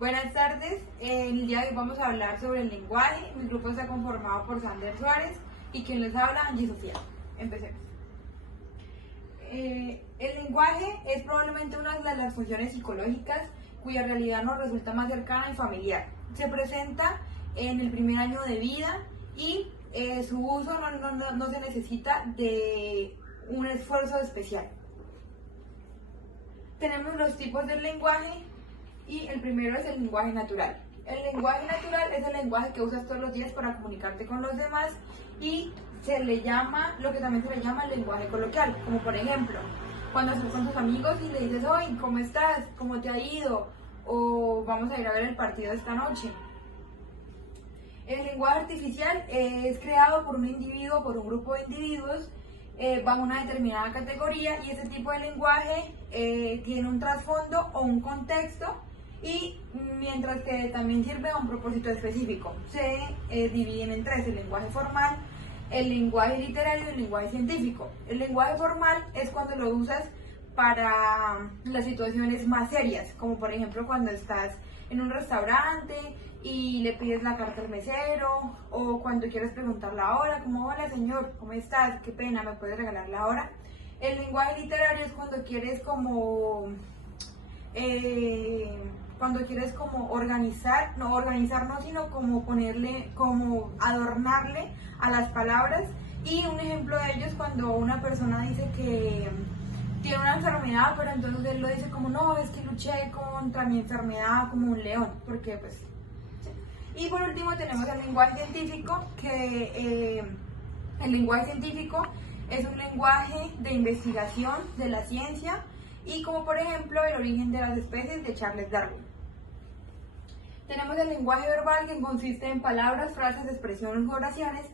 Buenas tardes, el día de hoy vamos a hablar sobre el lenguaje. Mi grupo está conformado por Sander Suárez y quien les habla, Angie Sofía. Empecemos. El lenguaje es probablemente una de las funciones psicológicas cuya realidad nos resulta más cercana y familiar. Se presenta en el primer año de vida y su uso no se necesita de un esfuerzo especial. Tenemos los tipos del lenguaje y el primero es el lenguaje natural. El lenguaje natural es el lenguaje que usas todos los días para comunicarte con los demás y se le llama, lo que también se le llama el lenguaje coloquial, como por ejemplo, cuando estás con tus amigos y le dices, hoy, ¿cómo estás? ¿Cómo te ha ido? O vamos a ir a ver el partido esta noche. El lenguaje artificial es creado por un individuo o por un grupo de individuos bajo una determinada categoría y ese tipo de lenguaje tiene un trasfondo o un contexto y mientras que también sirve a un propósito específico. Se dividen en tres: el lenguaje formal, el lenguaje literario y el lenguaje científico. El lenguaje formal es cuando lo usas para las situaciones más serias, como por ejemplo cuando estás en un restaurante y le pides la carta al mesero, o cuando quieres preguntar la hora, como hola señor, ¿cómo estás? Qué pena, ¿me puedes regalar la hora? El lenguaje literario es cuando quieres organizar, sino como ponerle, como adornarle a las palabras. Y un ejemplo de ello es cuando una persona dice que tiene una enfermedad, pero entonces él lo dice como, no, es que luché contra mi enfermedad como un león, porque pues... Y por último tenemos el lenguaje científico, que el lenguaje científico es un lenguaje de investigación de la ciencia, y como por ejemplo el origen de las especies de Charles Darwin. Tenemos el lenguaje verbal, que consiste en palabras, frases, expresiones u oraciones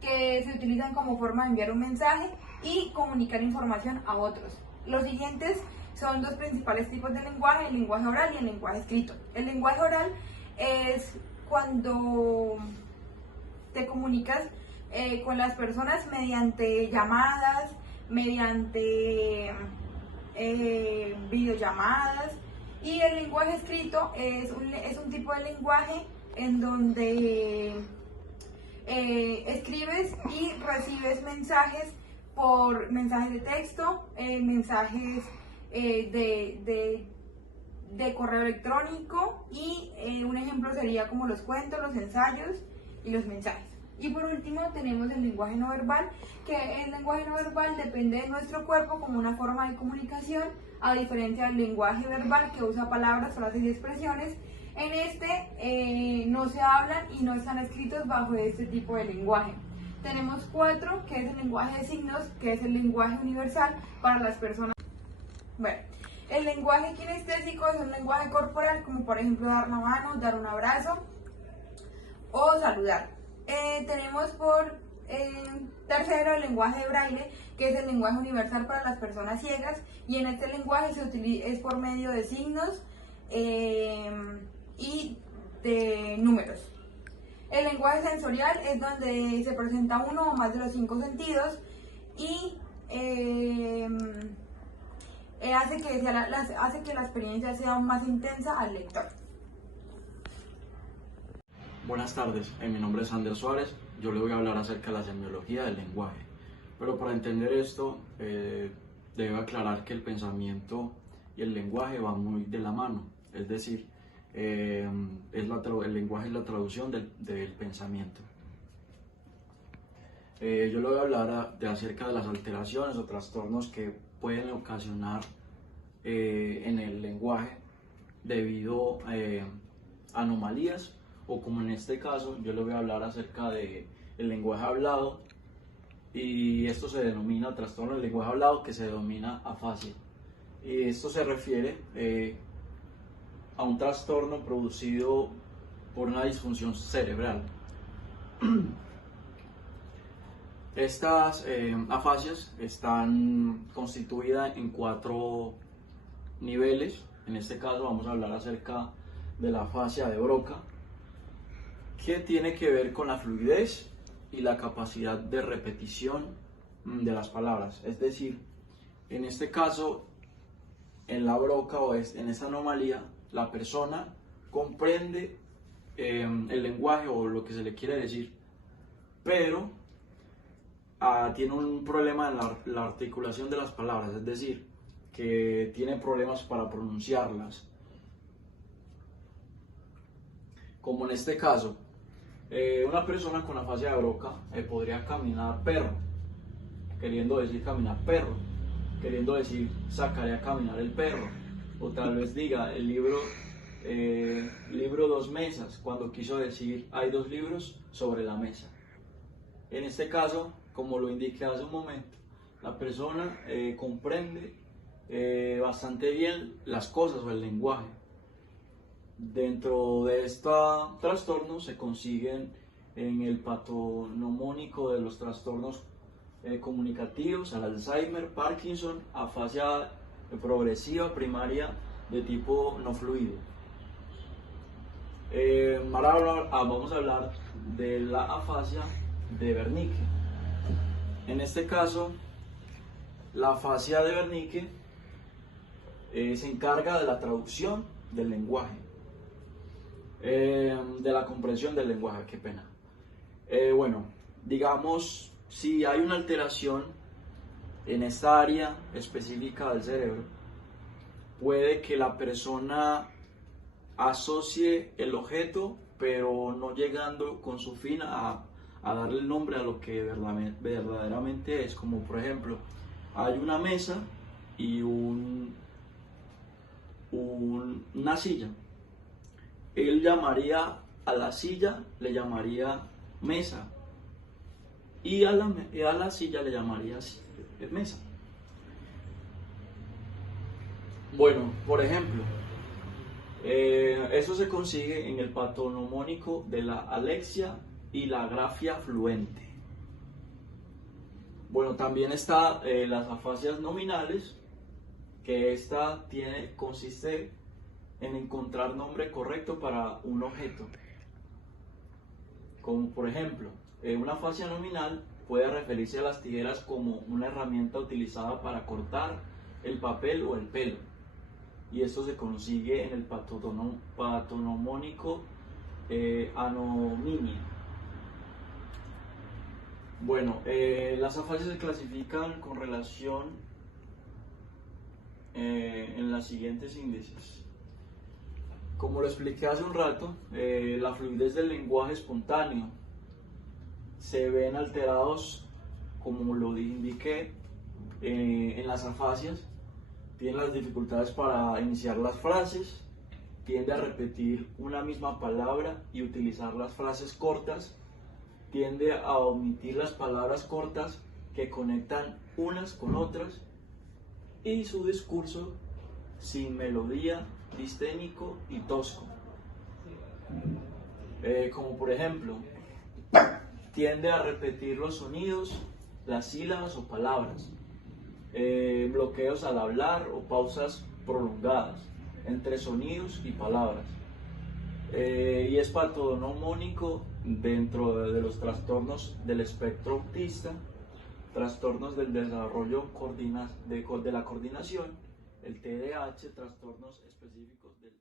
que se utilizan como forma de enviar un mensaje y comunicar información a otros. Los siguientes son dos principales tipos de lenguaje: el lenguaje oral y el lenguaje escrito. El lenguaje oral es cuando te comunicas con las personas mediante llamadas, mediante videollamadas, y el lenguaje escrito es un tipo de lenguaje en donde escribes y recibes mensajes por mensajes de texto, mensajes de correo electrónico, y un ejemplo sería como los cuentos, los ensayos y los mensajes. Y por último tenemos el lenguaje no verbal, que el lenguaje no verbal depende de nuestro cuerpo como una forma de comunicación, a diferencia del lenguaje verbal, que usa palabras, frases y expresiones. En este no se hablan y no están escritos bajo este tipo de lenguaje. Tenemos cuatro, que es el lenguaje de signos, que es el lenguaje universal para las personas. Bueno, el lenguaje kinestésico es un lenguaje corporal, como por ejemplo dar la mano, dar un abrazo o saludar. Tenemos por tercero el lenguaje de braille, que es el lenguaje universal para las personas ciegas, y en este lenguaje es por medio de signos y de números. El lenguaje sensorial es donde se presenta uno o más de los 5 sentidos y hace que la experiencia sea más intensa al lector. Buenas tardes, mi nombre es Sander Suárez. Yo le voy a hablar acerca de la semiología del lenguaje. Pero para entender esto, debo aclarar que el pensamiento y el lenguaje van muy de la mano. Es decir, el lenguaje es la traducción del pensamiento. Yo le voy a hablar acerca de las alteraciones o trastornos que pueden ocasionar en el lenguaje debido a anomalías, o como en este caso yo le voy a hablar acerca del lenguaje hablado, y esto se denomina trastorno del lenguaje hablado, que se denomina afasia. Y esto se refiere a un trastorno producido por una disfunción cerebral. Estas afasias están constituidas en 4 niveles. En este caso vamos a hablar acerca de la afasia de Broca, que tiene que ver con la fluidez y la capacidad de repetición de las palabras. Es decir, en este caso, en la Broca o en esta anomalía, la persona comprende el lenguaje o lo que se le quiere decir, pero tiene un problema en la articulación de las palabras, es decir, que tiene problemas para pronunciarlas. Como en este caso, una persona con afasia de Broca podría caminar perro, queriendo decir caminar perro, queriendo decir sacaré a caminar el perro, o tal vez diga el libro dos mesas, cuando quiso decir hay dos libros sobre la mesa. En este caso, como lo indiqué hace un momento, la persona comprende bastante bien las cosas o el lenguaje. Dentro de este trastorno se consiguen en el patonomónico de los trastornos comunicativos, Alzheimer, Parkinson, afasia progresiva primaria de tipo no fluido. Ahora vamos a hablar de la afasia de Wernicke. En este caso, la afasia de Wernicke se encarga de la traducción del lenguaje, de la comprensión del lenguaje, qué pena. Bueno, digamos, si hay una alteración en esta área específica del cerebro, puede que la persona asocie el objeto, pero no llegando con su fin a darle el nombre a lo que verdaderamente es. Como por ejemplo, hay una mesa y una silla. Él llamaría a la silla, le llamaría mesa, y a la silla le llamaría mesa. Bueno, por ejemplo, eso se consigue en el patonomónico de la alexia y la grafia fluente. Bueno, también está las afasias nominales, que consiste en encontrar nombre correcto para un objeto. Como por ejemplo, una afasia nominal puede referirse a las tijeras como una herramienta utilizada para cortar el papel o el pelo. Y esto se consigue en el patonomónico anominia. Bueno, las afasias se clasifican con relación en las siguientes índices. Como lo expliqué hace un rato, la fluidez del lenguaje espontáneo se ven alterados, como lo indiqué, en las afasias. Tiene las dificultades para iniciar las frases, tiende a repetir una misma palabra y utilizar las frases cortas, tiende a omitir las palabras cortas que conectan unas con otras, y su discurso sin melodía, disténico y tosco. Como por ejemplo, tiende a repetir los sonidos, las sílabas o palabras. Bloqueos al hablar o pausas prolongadas entre sonidos y palabras. Y es patonomónico dentro de los trastornos del espectro autista, trastornos del desarrollo de la coordinación, el TDAH, trastornos específicos del...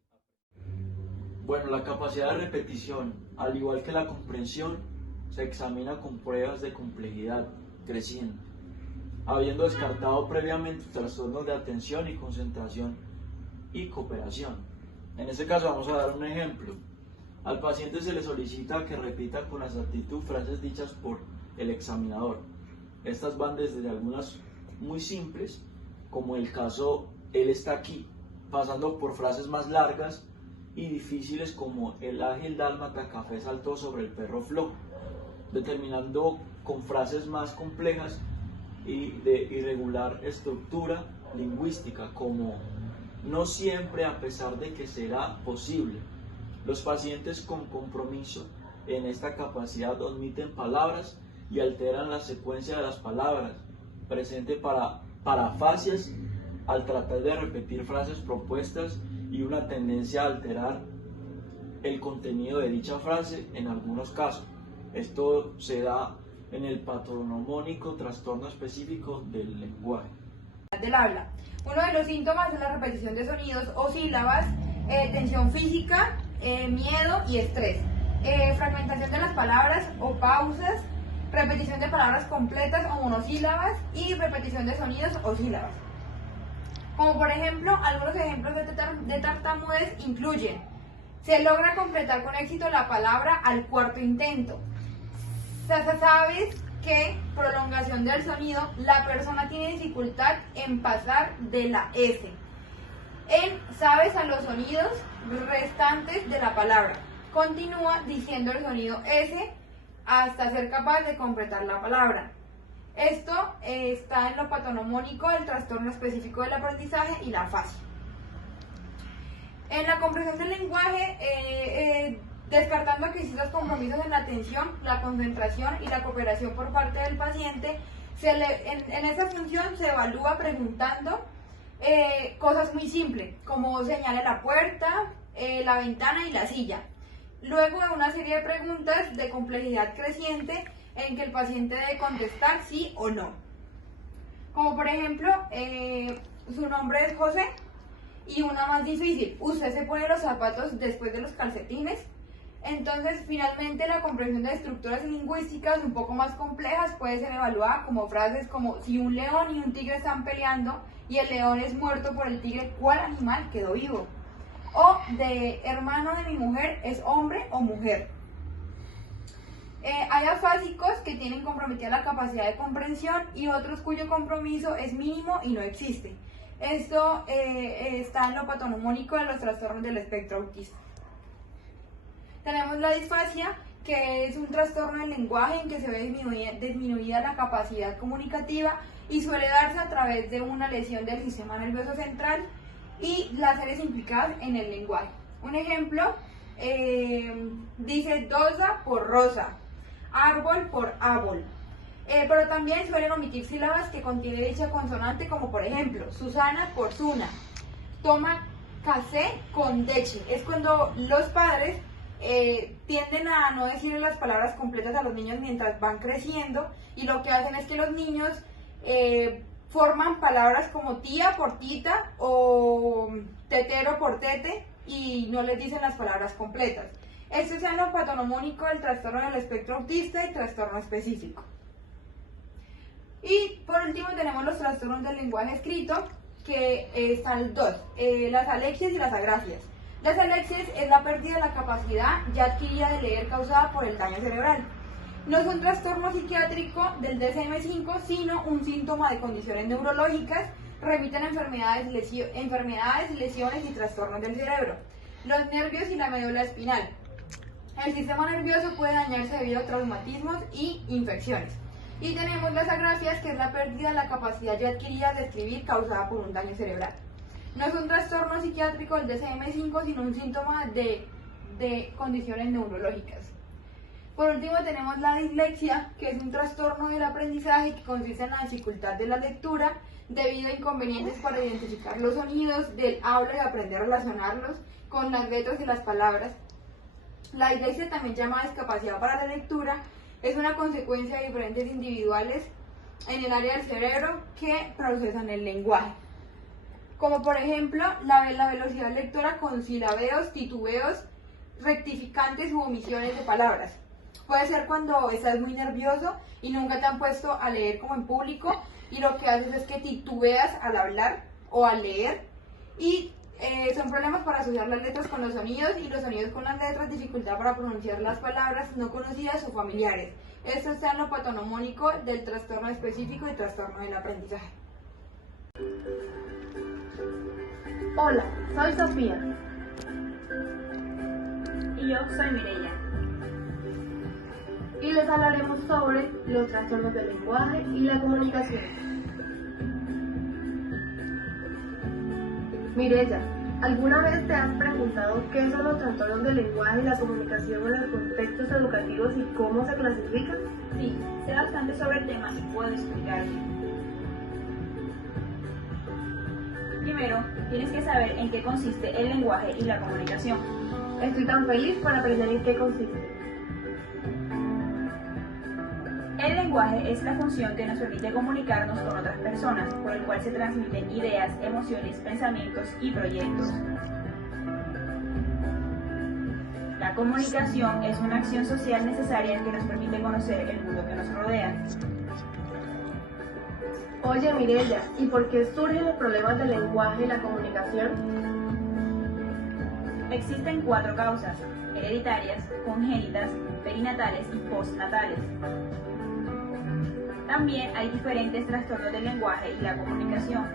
Bueno, la capacidad de repetición, al igual que la comprensión, se examina con pruebas de complejidad creciente, habiendo descartado previamente trastornos de atención y concentración y cooperación. En este caso vamos a dar un ejemplo. Al paciente se le solicita que repita con exactitud frases dichas por el examinador. Estas van desde algunas muy simples, como el caso "él está aquí", pasando por frases más largas y difíciles como "el ágil dálmata café saltó sobre el perro flojo", determinando con frases más complejas y de irregular estructura lingüística, como "no siempre, a pesar de que será posible". Los pacientes con compromiso en esta capacidad omiten palabras y alteran la secuencia de las palabras, presente para afasias al tratar de repetir frases propuestas y una tendencia a alterar el contenido de dicha frase en algunos casos. Esto se da en el patonomónico trastorno específico del lenguaje. Del habla. Uno de los síntomas es la repetición de sonidos o sílabas, tensión física, miedo y estrés, fragmentación de las palabras o pausas, repetición de palabras completas o monosílabas y repetición de sonidos o sílabas. Como por ejemplo, algunos ejemplos de tartamudez incluyen: se logra completar con éxito la palabra al cuarto intento. Sabes que prolongación del sonido, la persona tiene dificultad en pasar de la S. Sabes a los sonidos restantes de la palabra. Continúa diciendo el sonido S hasta ser capaz de completar la palabra. Esto está en lo patonomónico del trastorno específico del aprendizaje y la afasia. En la comprensión del lenguaje, descartando distintos compromisos en la atención, la concentración y la cooperación por parte del paciente, en esa función se evalúa preguntando cosas muy simples, como señale la puerta, la ventana y la silla. Luego de una serie de preguntas de complejidad creciente en que el paciente debe contestar sí o no. Como por ejemplo, su nombre es José, y una más difícil: ¿usted se pone los zapatos después de los calcetines? Entonces, finalmente, la comprensión de estructuras lingüísticas un poco más complejas puede ser evaluada como frases como: si un león y un tigre están peleando y el león es muerto por el tigre, ¿cuál animal quedó vivo? O de hermano de mi mujer, ¿es hombre o mujer? Hay afásicos que tienen comprometida la capacidad de comprensión y otros cuyo compromiso es mínimo y no existe. Esto está en lo patonomónico de los trastornos del espectro autista. Tenemos la disfasia, que es un trastorno del lenguaje en que se ve disminuida la capacidad comunicativa y suele darse a través de una lesión del sistema nervioso central y las áreas implicadas en el lenguaje. Un ejemplo, dice dosa por rosa, árbol por árbol. Pero también suelen omitir sílabas que contiene dicha consonante, como por ejemplo, Susana por Suna, toma café con leche. Es cuando los padres tienden a no decirle las palabras completas a los niños mientras van creciendo, y lo que hacen es que los niños forman palabras como tía por tita o tetero por tete y no les dicen las palabras completas. Esto es en lo patonomónico del trastorno del espectro autista y trastorno específico. Y por último tenemos los trastornos del lenguaje escrito, que están dos: las alexias y las agrafias. Las alexias es la pérdida de la capacidad ya adquirida de leer causada por el daño cerebral. No es un trastorno psiquiátrico del DSM-5, sino un síntoma de condiciones neurológicas. Remiten a enfermedades, lesiones y trastornos del cerebro, los nervios y la médula espinal. El sistema nervioso puede dañarse debido a traumatismos y infecciones. Y tenemos las agrafias, que es la pérdida de la capacidad ya adquirida de escribir causada por un daño cerebral. No es un trastorno psiquiátrico del DSM-5, sino un síntoma de condiciones neurológicas. Por último tenemos la dislexia, que es un trastorno del aprendizaje que consiste en la dificultad de la lectura debido a inconvenientes para identificar los sonidos del habla y aprender a relacionarlos con las letras y las palabras. La dislexia, también llamada discapacidad para la lectura, es una consecuencia de diferentes individuales en el área del cerebro que procesan el lenguaje. Como por ejemplo, la velocidad lectora con silabeos, titubeos, rectificantes u omisiones de palabras. Puede ser cuando estás muy nervioso y nunca te han puesto a leer como en público y lo que haces es que titubeas al hablar o al leer, y son problemas para asociar las letras con los sonidos y los sonidos con las letras, dificultad para pronunciar las palabras no conocidas o familiares. Esto está en lo patonomónico del trastorno específico y trastorno del aprendizaje. Hola, soy Sofía. Y yo soy Mireya. Y les hablaremos sobre los trastornos del lenguaje y la comunicación. Mireya, ¿alguna vez te has preguntado qué son los trastornos del lenguaje y la comunicación en los contextos educativos y cómo se clasifican? Sí, sé bastante sobre el tema y puedo explicarte. Primero, tienes que saber en qué consiste el lenguaje y la comunicación. Estoy tan feliz por aprender en qué consiste. El lenguaje es la función que nos permite comunicarnos con otras personas, por el cual se transmiten ideas, emociones, pensamientos y proyectos. La comunicación es una acción social necesaria que nos permite conocer el mundo que nos rodea. Oye, Mireya, ¿y por qué surgen los problemas del lenguaje y la comunicación? Existen 4 causas: hereditarias, congénitas, perinatales y postnatales. También hay diferentes trastornos del lenguaje y la comunicación,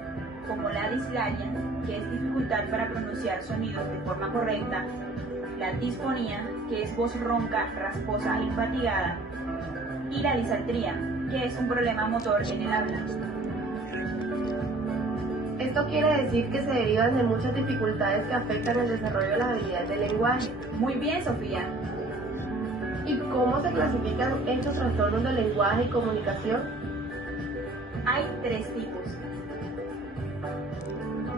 como la dislalia, que es dificultad para pronunciar sonidos de forma correcta, la disfonía, que es voz ronca, rasposa e infatigada, y la disartría, que es un problema motor en el habla. Esto quiere decir que se derivan de muchas dificultades que afectan el desarrollo de las habilidades del lenguaje. Muy bien, Sofía. ¿Y cómo se clasifican estos trastornos del lenguaje y comunicación? Hay 3 tipos.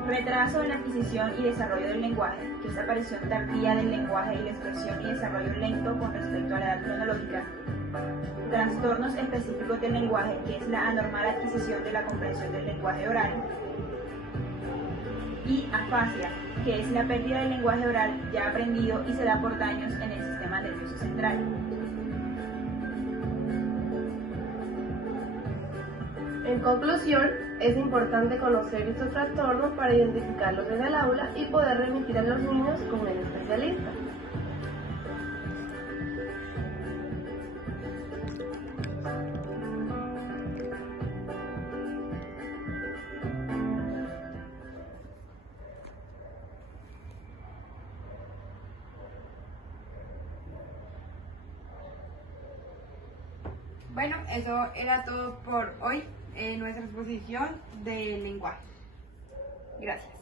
Retraso en la adquisición y desarrollo del lenguaje, que es aparición tardía del lenguaje y la expresión y desarrollo lento con respecto a la edad cronológica. Trastornos específicos del lenguaje, que es la anormal adquisición de la comprensión del lenguaje oral. Y afasia, que es la pérdida del lenguaje oral ya aprendido y se da por daños en el sistema nervioso central. En conclusión, es importante conocer estos trastornos para identificarlos desde el aula y poder remitir a los niños con el especialista. Bueno, eso era todo por hoy en nuestra exposición del lenguaje. Gracias.